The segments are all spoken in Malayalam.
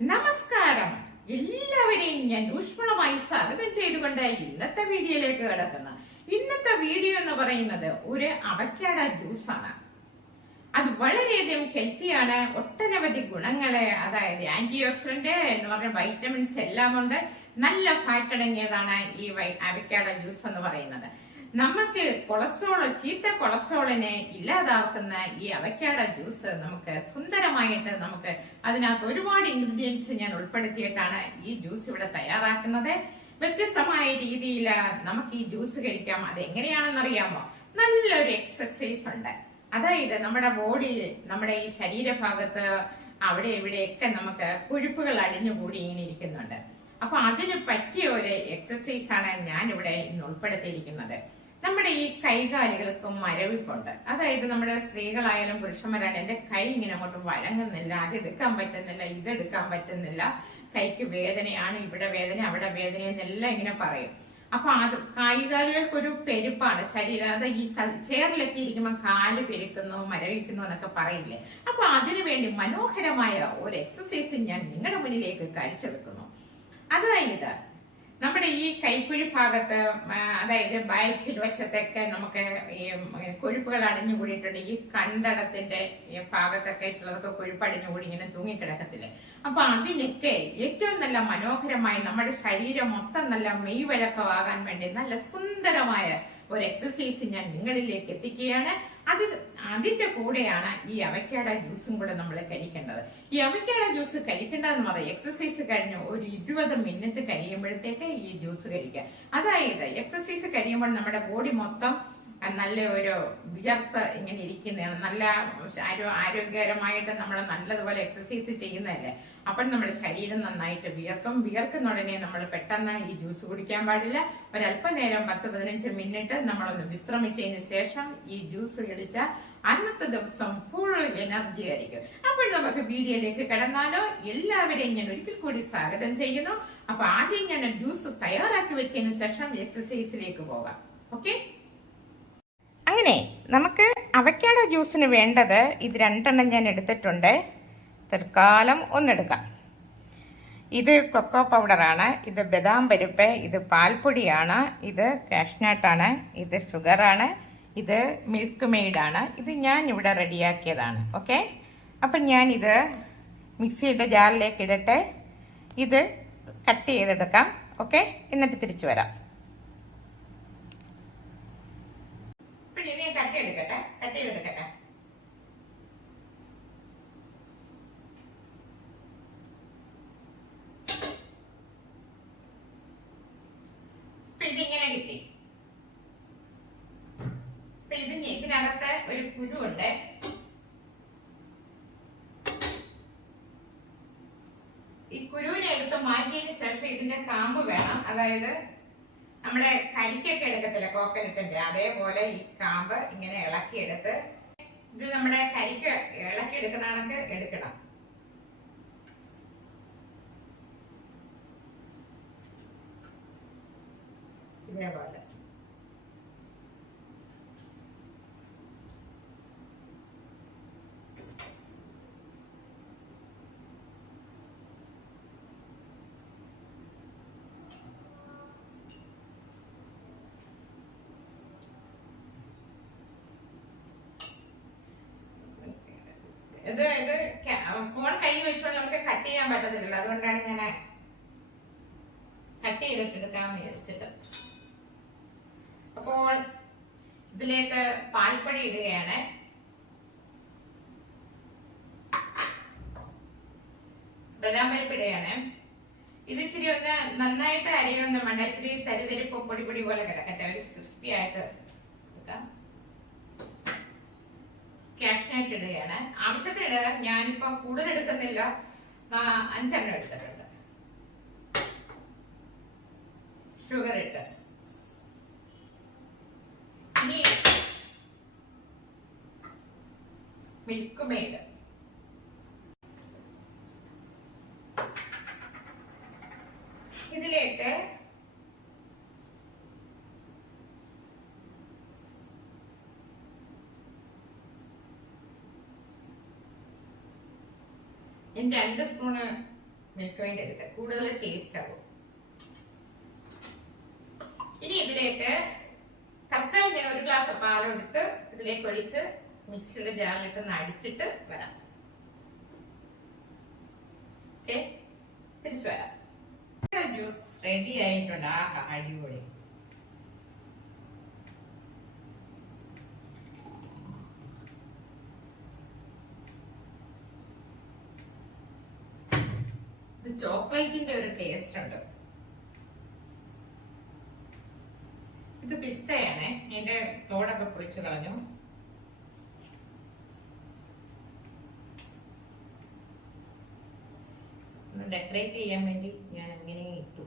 നമസ്കാരം. എല്ലാവരെയും ഞാൻ ഊഷ്മളമായി സ്വാഗതം ചെയ്തുകൊണ്ട് ഇന്നത്തെ വീഡിയോയിലേക്ക് കിടക്കുന്ന ഇന്നത്തെ വീഡിയോ എന്ന് പറയുന്നത് ഒരു അവക്കാഡോ ജ്യൂസാണ്. അത് വളരെയധികം ഹെൽത്തിയാണ്. ഒട്ടനവധി ഗുണങ്ങള്, അതായത് ആന്റി ഓക്സിഡന്റ് എന്ന് പറഞ്ഞ വൈറ്റമിൻസ് എല്ലാം കൊണ്ട് നല്ല ഫാറ്റ് അടങ്ങിയതാണ് ഈ അവക്കാഡോ ജ്യൂസ് എന്ന് പറയുന്നത്. നമുക്ക് ചീത്ത കൊളസ്ട്രോളിനെ ഇല്ലാതാക്കുന്ന ഈ അവക്കാഡോ ജ്യൂസ് നമുക്ക് സുന്ദരമായിട്ട് അതിനകത്ത് ഒരുപാട് ഇൻഗ്രീഡിയൻസ് ഞാൻ ഉൾപ്പെടുത്തിയിട്ടാണ് ഈ ജ്യൂസ് ഇവിടെ തയ്യാറാക്കുന്നത്. വ്യത്യസ്തമായ രീതിയിൽ നമുക്ക് ഈ ജ്യൂസ് കഴിക്കാം. അത് എങ്ങനെയാണെന്ന് അറിയാമോ? നല്ലൊരു എക്സസൈസ് ഉണ്ട്. അതായത് നമ്മുടെ ബോഡിയിൽ, നമ്മുടെ ഈ ശരീരഭാഗത്ത് അവിടെ ഇവിടെയൊക്കെ നമുക്ക് കൊഴുപ്പുകൾ അടിഞ്ഞുകൂടി ഇങ്ങനെ ഇരിക്കുന്നുണ്ട്. അപ്പൊ അതിന് പറ്റിയ ഒരു എക്സസൈസ് ആണ് ഞാൻ ഇവിടെ ഇന്ന് ഉൾപ്പെടുത്തിയിരിക്കുന്നത്. നമ്മുടെ ഈ കൈകാലുകൾക്കും മരവിപ്പുണ്ട്. അതായത് നമ്മുടെ സ്ത്രീകളായാലും പുരുഷന്മാരായാലും എന്റെ കൈ ഇങ്ങനെ അങ്ങോട്ട് വഴങ്ങുന്നില്ല, അതെടുക്കാൻ പറ്റുന്നില്ല, ഇതെടുക്കാൻ പറ്റുന്നില്ല, കൈക്ക് വേദനയാണ്, ഇവിടെ വേദന അവിടെ വേദന എന്നെല്ലാം ഇങ്ങനെ പറയും. അപ്പൊ അത് കൈകാലുകൾക്കൊരു പെരുപ്പാണ് ശരീരം. അത് ഈ ചെയറിലൊക്കെ ഇരിക്കുമ്പോൾ കാല് പെരുക്കുന്നു, മരവിക്കുന്നു എന്നൊക്കെ പറയില്ലേ. അപ്പൊ അതിനുവേണ്ടി മനോഹരമായ ഒരു എക്സസൈസ് ഞാൻ നിങ്ങളുടെ മുന്നിലേക്ക് കാഴ്ചവെക്കുന്നു. അതായത് നമ്മുടെ ഈ കൈക്കുഴി ഭാഗത്ത്, അതായത് ബാക്കിൽ വശത്തൊക്കെ നമുക്ക് ഈ കൊഴുപ്പുകൾ അടിഞ്ഞുകൂടിയിട്ടുണ്ട്. ഈ കണ്ടടത്തിന്റെ ഭാഗത്തൊക്കെ ചിലർക്ക് കൊഴുപ്പ് അടിഞ്ഞുകൂടി ഇങ്ങനെ തൂങ്ങിക്കിടക്കത്തില്ലേ. അപ്പൊ അതിനൊക്കെ ഏറ്റവും നല്ല മനോഹരമായി നമ്മുടെ ശരീരം മൊത്തം നല്ല മെയ്വഴക്കമാകാൻ വേണ്ടി നല്ല സുന്ദരമായ ഒരു എക്സസൈസ് ഞാൻ നിങ്ങളിലേക്ക് എത്തിക്കുകയാണ്. അതിന്റെ കൂടെയാണ് ഈ അവക്കാഡോ ജ്യൂസും കൂടെ നമ്മൾ കഴിക്കേണ്ടത്. ഈ അവക്കാഡോ ജ്യൂസ് കഴിക്കേണ്ടതെന്ന് പറയാം, എക്സസൈസ് കഴിഞ്ഞ് ഒരു 20 മിനിറ്റ് കഴിയുമ്പോഴത്തേക്ക് ഈ ജ്യൂസ് കഴിക്കുക. അതായത് എക്സസൈസ് കഴിയുമ്പോൾ നമ്മുടെ ബോഡി മൊത്തം നല്ല ഒരു വിയർത്ത് ഇങ്ങനെ ഇരിക്കുന്നതാണ്. നല്ല ആരോഗ്യകരമായിട്ട് നമ്മൾ നല്ലതുപോലെ എക്സസൈസ് ചെയ്യുന്നതല്ലേ. അപ്പോൾ നമ്മുടെ ശരീരം നന്നായിട്ട് വിയർക്കുന്ന ഉടനെ നമ്മൾ പെട്ടെന്ന് ഈ ജ്യൂസ് കുടിക്കാൻ പാടില്ല. ഒരല്പനേരം 10-15 മിനിറ്റ് നമ്മളൊന്ന് വിശ്രമിച്ചതിന് ശേഷം ഈ ജ്യൂസ് കുടിച്ചാൽ അന്നത്തെ ദിവസം ഫുൾ എനർജി ആയിരിക്കും. അപ്പോൾ നമുക്ക് വീഡിയോയിലേക്ക് കടന്നാലോ? എല്ലാവരെയും ഞാൻ ഒരിക്കൽ കൂടി സ്വാഗതം ചെയ്യുന്നു. അപ്പൊ ആദ്യം ഞാൻ ജ്യൂസ് തയ്യാറാക്കി വെച്ചതിന് ശേഷം എക്സസൈസിലേക്ക് പോകാം. ഓക്കെ, അങ്ങനെ നമുക്ക് അവക്കാഡോ ജ്യൂസിന് വേണ്ടത് ഇത് 2 ഞാൻ എടുത്തിട്ടുണ്ട്. തൽക്കാലം ഒന്നെടുക്കാം. ഇത് കൊക്കോ പൗഡറാണ്, ഇത് ബദാം പരിപ്പ്, ഇത് പാൽപ്പൊടിയാണ്, ഇത് കാഷ്നട്ടാണ്, ഇത് ഷുഗറാണ്, ഇത് മിൽക്ക് മെയ്ഡാണ്. ഇത് ഞാൻ ഇവിടെ റെഡിയാക്കിയതാണ്. ഓക്കെ, അപ്പം ഞാനിത് മിക്സിയുടെ ജാറിലേക്ക് ഇടട്ടെ. ഇത് കട്ട് ചെയ്തെടുക്കാം. ഓക്കെ, എന്നിട്ട് തിരിച്ചു വരാം. കട്ട് ചെയ്തെടുക്കട്ടെ. ഇതിങ്ങനെ കിട്ടി. ഇതിനകത്ത് ഒരു കുരുവുണ്ട്. ഈ കുരുവിനെ എടുത്ത് മാറ്റിയതിന് ശേഷം ഇതിന്റെ കാമ്പ് വേണം. അതായത് നമ്മുടെ കരിക്കൊക്കെ എടുക്കത്തില്ല കോക്കനട്ടിന്റെ, അതേപോലെ ഈ കാമ്പ് ഇങ്ങനെ ഇളക്കിയെടുത്ത്, ഇത് നമ്മുടെ കരിക്ക് ഇളക്കിയെടുക്കുന്നതാണെങ്കിൽ എടുക്കണം. ഇതേപോലെ ഫോൺ കൈ വെച്ചോണ്ട് നമുക്ക് കട്ട് ചെയ്യാൻ പറ്റത്തില്ലല്ലോ. അതുകൊണ്ടാണ് ഞാൻ കട്ട് ചെയ്തിട്ട് എടുക്കാമെന്ന് വിചാരിച്ചിട്ട്. അപ്പോൾ ഇതിലേക്ക് പാൽപ്പൊടി ഇടുകയാണ്. ബദാം പരിപ്പ് ഇടുകയാണ്. ഇത് ഇച്ചിരി ഒന്ന് നന്നായിട്ട് അരിയൊന്നും വേണ്ട, ഇച്ചിരി തരിതരിപ്പ് പൊടി പോലെ കിടക്കട്ടെ, ഒരു ക്രിസ്പി ആയിട്ട് എടുക്കാം. കാഷ്നട്ട് ഇടുകയാണ്. ആവശ്യത്തിന് ഇടുക. ഞാനിപ്പോ കൂടുതൽ എടുക്കുന്നില്ല, 5 എടുത്തിട്ടുണ്ട്. ഷുഗർ ഇട്ട് ഇനി മിൽക്ക് മെയ്ഡ്, ഇതിലേക്ക് ഞാൻ 2 സ്പൂണ് മിൽക്ക് വൈൻ്റെ എടുക്കുക, കൂടുതൽ ടേസ്റ്റ് ആകും. ഇനി ഇതിലേക്ക് തൽക്കാലം ഞാൻ 1 ഗ്ലാസ് പാലെടുത്ത് ഇതിലേക്ക് ഒഴിച്ച് മിക്സിയുടെ ജാറിലിട്ട് അടിച്ചിട്ട് വരാം. ഓക്കെ, തിരിച്ചു വരാം. ജ്യൂസ് റെഡി ആയിട്ടുണ്ട്. അടിപൊളി. ഇത് ചോക്ലേറ്റിന്റെ ഒരു ടേസ്റ്റ് ഉണ്ട്. ഇത് പിസ്തയാണ്, അതിന്റെ തോടൊക്കെ പൊളിച്ചു കളഞ്ഞു. ഡെക്കറേറ്റ് ചെയ്യാൻ വേണ്ടി ഞാൻ അങ്ങനെ ഇട്ടു.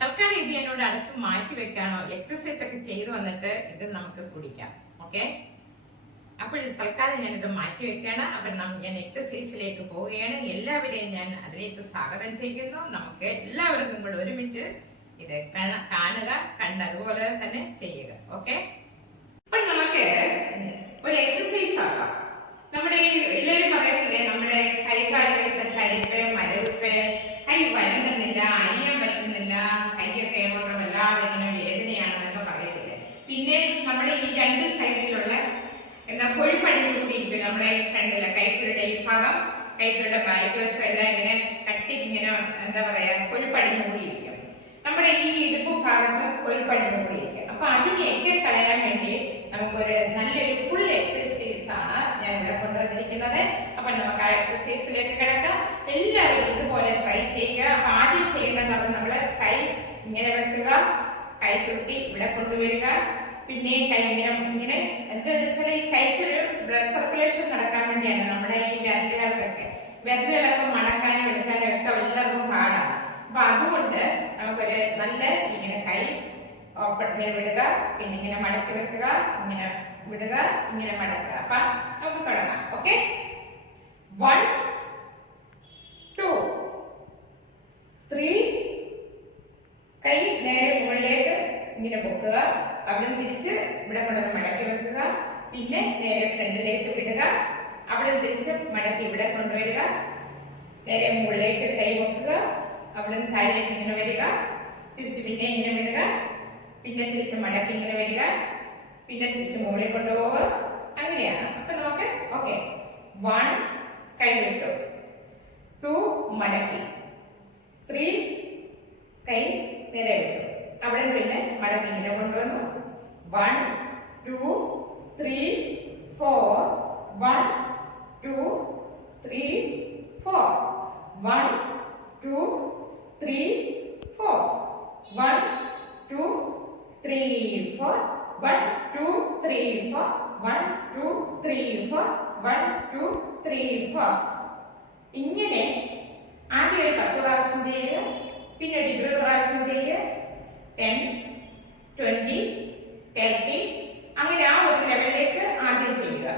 തൽക്കാലം ഇത് എന്നോട് അടച്ചു മാറ്റി വെക്കാനോ, എക്സസൈസ് ഒക്കെ ചെയ്തു വന്നിട്ട് ഇത് നമുക്ക് കുടിക്കാം. ഓക്കെ, അപ്പോൾ തൽക്കാലം ഞാൻ ഇത് മാറ്റി വെക്കണം. അപ്പം ഞാൻ എക്സസൈസിലേക്ക് പോവുകയാണ്. എല്ലാവരെയും ഞാൻ അതിലേക്ക് സ്വാഗതം ചെയ്യുന്നു. നമുക്ക് എല്ലാവർക്കും കൂടെ ഒരുമിച്ച് ഇത് കാണുക, കണ്ട് അതുപോലെ തന്നെ ചെയ്യുക. ഓക്കെ, അപ്പോൾ നമുക്ക് ഒരു എക്സസൈസ് ആക്കാം. നമ്മുടെ എല്ലാവരും പറയത്തില്ലേ, നമ്മുടെ കൈകാലുകളുടെ തരിപ്പ്, മരവിപ്പ്, കൈ വഴങ്ങുന്നില്ല, അണിയാൻ പറ്റുന്നില്ല, കൈയൊക്കെ നമുക്ക് വല്ലാതെ ഇങ്ങനെ വേദനയാണെന്നൊക്കെ പറയത്തില്ലേ. പിന്നെ നമ്മുടെ ഈ 2 സൈഡിലുള്ള കൊഴുപ്പടിഞ്ഞു കൂടിയിരിക്കും. നമ്മുടെ ഫ്രണ്ടിലെ കൈക്കുരുടെ ഈ ഭാഗം, കൈക്കുരുടെ ബാക്ക് വശം എല്ലാം ഇങ്ങനെ കട്ടി, ഇങ്ങനെ എന്താ പറയാ, കൊഴുപ്പടിഞ്ഞു കൂടിയിരിക്കും. നമ്മുടെ ഈ ഇടുപ്പ് ഭാഗത്ത് കൊഴുപ്പടിഞ്ഞു കൂടിയിരിക്കും. അപ്പൊ അതിനെയൊക്കെ കളയാൻ വേണ്ടി നമുക്കൊരു നല്ലൊരു ഫുൾ എക്സസൈസ് ആണ് ഞാൻ ഇവിടെ കൊണ്ടുവന്നിരിക്കുന്നത്. അപ്പൊ നമുക്ക് ആ എക്സസൈസിലേക്ക് കിടക്കാം. എല്ലാവരും ഇതുപോലെ ട്രൈ ചെയ്യുക. അപ്പൊ ആദ്യം ചെയ്യേണ്ടത് നമ്മള് കൈ ഇങ്ങനെ വെക്കുക, കൈ ചുരുട്ടി ഇവിടെ കൊണ്ടുവരിക. പിന്നെ കൈ ഇങ്ങനെ എന്താ വെച്ചാൽ ഈ കൈക്കൊരു ബ്ലഡ് സർക്കുലേഷൻ നടക്കാൻ വേണ്ടിയാണ്. നമ്മുടെ ഈ വിരലുകളൊക്കെ മടക്കാനും എടുക്കാനും ഒക്കെ എല്ലാവർക്കും പാടാണ്. അപ്പൊ അതുകൊണ്ട് നമുക്കൊരു നല്ല ഇങ്ങനെ കൈ ഓപ്പൺ ഇങ്ങനെ വിടുക, പിന്നെ ഇങ്ങനെ മടക്കി വെക്കുക, ഇങ്ങനെ വിടുക, ഇങ്ങനെ മടക്കുക. അപ്പൊ നമുക്ക് തുടങ്ങാം. ഓക്കെ, 1 2 3. കൈ നേരെ മുകളിലേക്ക് ഇങ്ങനെ പൊക്കുക, അവിടെ തിരിച്ച് ഇവിടെ കൊണ്ടുവന്ന് മടക്കി വെക്കുക. പിന്നെ നേരെ ഫ്രണ്ടിലേക്ക് വിടുക, അവിടെ തിരിച്ച് മടക്കി ഇവിടെ കൊണ്ടുവരിക. നേരെ മുകളിലേക്ക് കൈ വെക്കുക, അവിടെ നിന്ന് താഴേക്ക് ഇങ്ങനെ വരിക, തിരിച്ച് പിന്നെ ഇങ്ങനെ വിടുക, പിന്നെ തിരിച്ച് മടക്കി ഇങ്ങനെ വരിക, പിന്നെ തിരിച്ച് മുകളിൽ കൊണ്ടുപോവുക. അങ്ങനെയാണ്. അപ്പൊ നമുക്ക് ഓക്കെ, 1 കൈ വിട്ടു, 2 മടക്കി, 3 കൈ നേരെ വിട്ടു, അവിടെ പിന്നെ മടക്കി ഇങ്ങനെ കൊണ്ടുവന്നു. 1 2 3 4. 1 2 3 4. 1 2 3 4. 1 2 3 4. 1 2 3 4. 1 2 3 4. 1 2 3 4. ഇങ്ങനെ ആദ്യം ഒരു 10 പ്രാവശ്യം ചെയ്യുക, പിന്നെ ഒരു 20 പ്രാവശ്യം ചെയ്യുക. 10 20 30 അങ്ങനെ ആ ഒരു ലെവലിലേക്ക് ആദ്യം ചെയ്യുക.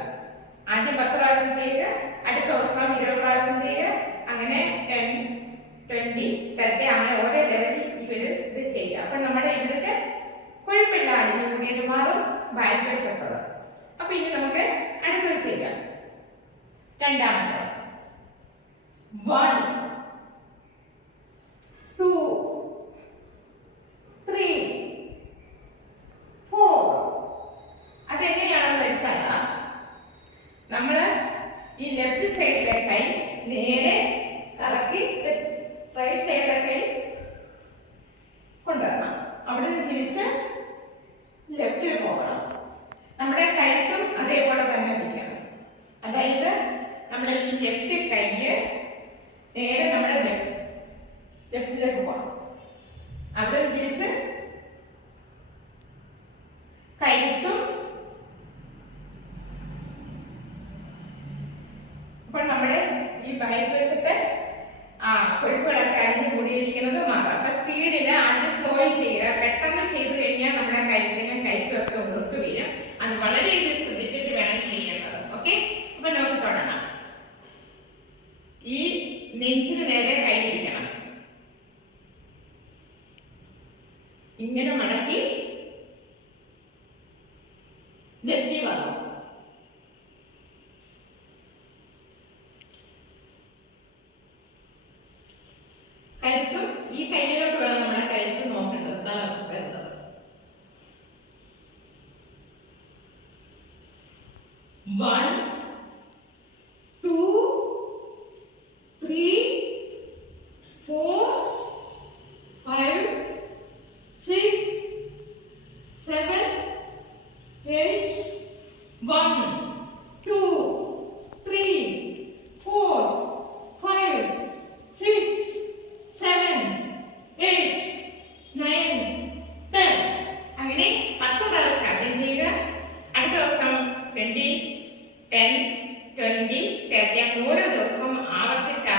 ആദ്യം 10 പ്രാവശ്യം ചെയ്യുക, അടുത്ത ദിവസം 20 പ്രാവശ്യം ചെയ്യുക. അങ്ങനെ 10 20 30 അങ്ങനെ ഓരോ ലെവലിൽ ഇത് ചെയ്യുക. അപ്പൊ നമ്മുടെ ഇവിടുത്തെ കൊഴുപ്പില്ല അടിഞ്ഞു കൂടിയത് മാറും, ബാക്ക് വശത്തുള്ളത്. അപ്പൊ ഇനി നമുക്ക് അടുത്തത് ചെയ്യാം. രണ്ടാമത്തെ 1 2 3 4. അതെങ്ങനെയാണെന്ന് വെച്ചാൽ നമ്മള് ഈ ലെഫ്റ്റ് സൈഡിലെ കൈ നേരെ കറക്കി റൈറ്റ് സൈഡിലെ കൈ കൊണ്ടുവരണം. അവിടെ നിന്ന് തിരിച്ച് ലെഫ്റ്റിൽ പോകണം. നമ്മുടെ കഴുത്തും അതേപോലെ തന്നെ തിരിക്കണം. അതായത് നമ്മുടെ ഈ ലെഫ്റ്റ് കൈ നേരെ നമ്മുടെ ലെഫ്റ്റിലേക്ക് പോകണം. അവിടെ തിരിച്ച് കഴുത്തും. അപ്പോൾ നമ്മുടെ ഈ ബാക്ക് വശത്തെ കൊഴുപ്പുകളൊക്കെ അടിഞ്ഞു കൂടിയിരിക്കുന്നത് മാറാം. അപ്പൊ സ്പീഡില് ആദ്യം സ്ലോ ചെയ്യുക. പെട്ടെന്ന് ചെയ്തു കഴിഞ്ഞാൽ നമ്മുടെ കഴുത്തിനും കൈക്കും ഒക്കെ ഉറുക്ക് വീഴും. അത് വളരെ ശ്രദ്ധിച്ചിട്ട് വേണം ചെയ്യേണ്ടത്. ഓക്കെ, അപ്പൊ നമുക്ക് തുടങ്ങാം. നെഞ്ചിന് നേരെ കൈയിരിക്കണം. ഇങ്ങനെ മടക്കി നെറ്റി വന്നു. കഴുത്തും ഈ കയ്യിലോട്ട് വേണം നമ്മുടെ കഴുത്ത് നോക്കേണ്ടത്. വരുന്നത് 1 2 3 4 5 6 7 8 1 2 3 4 5 6 7 8 9 10. അങ്ങനെ 10 പ്രാവശ്യം ആദ്യം ചെയ്യുക. അടുത്ത ദിവസം 20 10 20 30. ഓരോ ദിവസവും ആവർത്തിച്ച്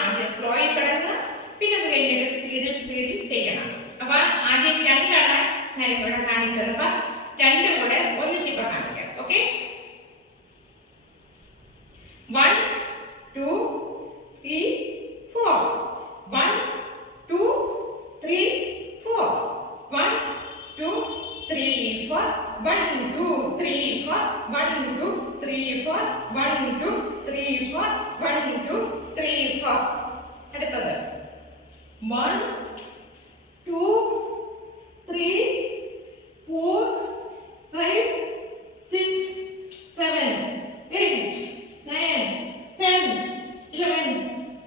ആദ്യം സ്ലോയിൽ കിടക്കുക, പിന്നെ അത് കഴിഞ്ഞിട്ട് സ്പീഡിൽ ചെയ്യണം. അപ്പൊ ആദ്യം 2 ആണ് ഞാൻ ഇവിടെ കാണിച്ചത്. അപ്പൊ 2 കൂടെ ഒന്നിച്ചിപ്പോ കാണിക്കാം. ഓക്കെ, 1 2 3 4 1 2 3 4 1 2 3 4 1 2 3 4 1 2 3 4 1 2 3 4 1 2 3 4. അടുത്തത് 1 2 3 4 5 6 7 8 9 10 11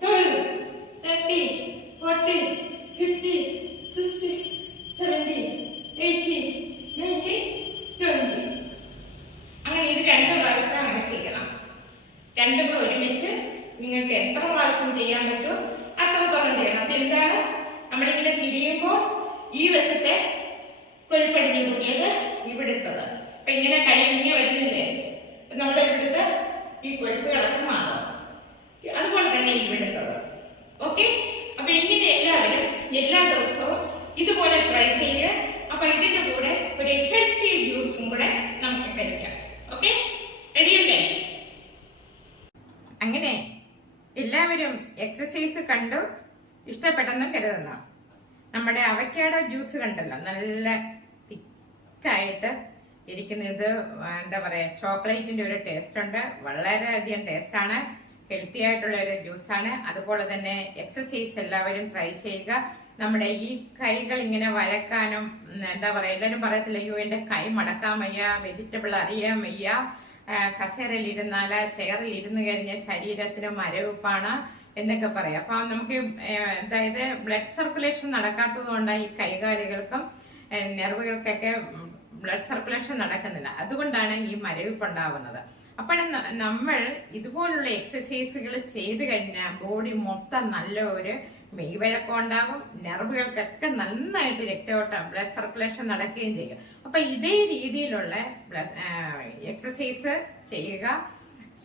12 13 14 15 16 17 18 19 20. അങ്ങനെ ഇത് 2 പ്രാവശ്യം അങ്ങനെ ചെയ്യണം. 2 കൂടെ ഒരുമിച്ച് നിങ്ങൾക്ക് എത്ര പ്രാവശ്യം ചെയ്യാൻ പറ്റും അത്രത്തോളം ചെയ്യണം. അപ്പൊ എന്താണ്, നമ്മളിങ്ങനെ തിരിയുമ്പോൾ ഈ വശത്തെ കൊഴുപ്പടിഞ്ഞ് കൂട്ടിയത് ഇവിടുത്തത്. അപ്പൊ ഇങ്ങനെ കൈയിങ്ങനെ വരുന്നില്ലേ, നമ്മുടെ ഇവിടുത്തെ ഈ കൊഴുപ്പുകളൊക്കെ മാറും. അതുപോലെ തന്നെ ഇവിടുത്തത്. ഓക്കെ, അപ്പൊ ഇങ്ങനെ എല്ലാവരും എല്ലാ ദിവസവും ഇതുപോലെ ട്രൈ ചെയ്യുക. അപ്പൊ ഇതിന്റെ കൂടെ ഒരു ഹെൽത്തി ജ്യൂസും കൂടെ നമുക്ക് കഴിക്കാം. ഓക്കെ, റെഡിയല്ലേ? അങ്ങനെ എല്ലാവരും എക്സസൈസ് കണ്ടു ഇഷ്ടപ്പെട്ടെന്ന് കരുതുന്നു. നമ്മുടെ അവക്കാഡോ ജ്യൂസ് കണ്ടല്ലോ, നല്ല തിക്കായിട്ട് ഇരിക്കുന്നത്. എന്താ പറയാ, ചോക്ലേറ്റിന്റെ ഒരു ടേസ്റ്റ് ഉണ്ട്. വളരെയധികം ടേസ്റ്റാണ്. ഹെൽത്തി ആയിട്ടുള്ള ഒരു ജ്യൂസാണ്. അതുപോലെ തന്നെ എക്സസൈസ് എല്ലാവരും ട്രൈ ചെയ്യുക. നമ്മുടെ ഈ കൈകൾ ഇങ്ങനെ വഴക്കാനും എന്താ പറയാ, എല്ലാവരും പറയത്തില്ല, അയ്യോ എന്റെ കൈ മടക്കാൻ വയ്യ, വെജിറ്റബിൾ അറിയാൻ വയ്യ, കസേരയിൽ ഇരുന്നാല് ചെയറിൽ ഇരുന്ന് കഴിഞ്ഞാൽ ശരീരത്തിന് മരവിപ്പാണ് എന്നൊക്കെ പറയാം. അപ്പൊ നമുക്ക് അതായത് ബ്ലഡ് സർക്കുലേഷൻ നടക്കാത്തത് കൊണ്ടാണ് ഈ കൈകാലുകൾക്കും നെർവുകൾക്കൊക്കെ ബ്ലഡ് സർക്കുലേഷൻ നടക്കുന്നില്ല. അതുകൊണ്ടാണ് ഈ മരവിപ്പ് ഉണ്ടാവുന്നത്. അപ്പോൾ നമ്മൾ ഇതുപോലുള്ള എക്സസൈസുകൾ ചെയ്ത് കഴിഞ്ഞാൽ ബോഡി മൊത്തം നല്ല ഒരു മെയ്വഴക്കം ഉണ്ടാകും. നെർവുകൾക്കൊക്കെ നന്നായിട്ട് രക്തയോട്ടം ബ്ലഡ് സർക്കുലേഷൻ നടക്കുകയും ചെയ്യും. അപ്പൊ ഇതേ രീതിയിലുള്ള എക്സസൈസ് ചെയ്യുക.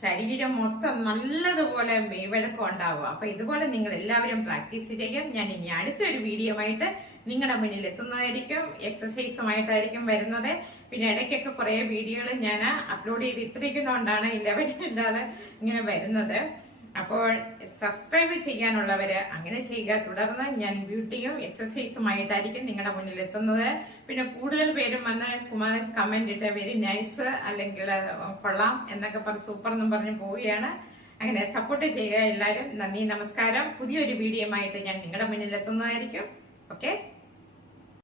ശരീരം മൊത്തം നല്ലതുപോലെ മെയ്വഴക്കം ഉണ്ടാവുക. അപ്പൊ ഇതുപോലെ നിങ്ങൾ എല്ലാവരും പ്രാക്ടീസ് ചെയ്യും. ഞാൻ ഇനി അടുത്തൊരു വീഡിയോ ആയിട്ട് നിങ്ങളുടെ മുന്നിൽ എത്തുന്നതായിരിക്കും. എക്സസൈസുമായിട്ടായിരിക്കും വരുന്നത്. പിന്നെ ഇടയ്ക്കൊക്കെ കുറെ വീഡിയോകൾ ഞാൻ അപ്ലോഡ് ചെയ്തിട്ടിരിക്കുന്നതുകൊണ്ടാണ് ഇല്ലാതെ ഇങ്ങനെ വരുന്നത്. അപ്പോൾ സബ്സ്ക്രൈബ് ചെയ്യാനുള്ളവര് അങ്ങനെ ചെയ്യുക. തുടർന്ന് ഞാൻ ബ്യൂട്ടിയും എക്സസൈസുമായിട്ടായിരിക്കും നിങ്ങളുടെ മുന്നിൽ എത്തുന്നത്. പിന്നെ കൂടുതൽ പേരും വന്ന് കമന്റ് ഇട്ട് വെരി നൈസ് അല്ലെങ്കിൽ കൊള്ളാം എന്നൊക്കെ പറഞ്ഞ് സൂപ്പർ എന്നും പറഞ്ഞ് പോവുകയാണ്. അങ്ങനെ സപ്പോർട്ട് ചെയ്യുക എല്ലാവരും. നന്ദി, നമസ്കാരം. പുതിയൊരു വീഡിയോയുമായിട്ട് ഞാൻ നിങ്ങളുടെ മുന്നിൽ എത്തുന്നതായിരിക്കും. ഓക്കെ.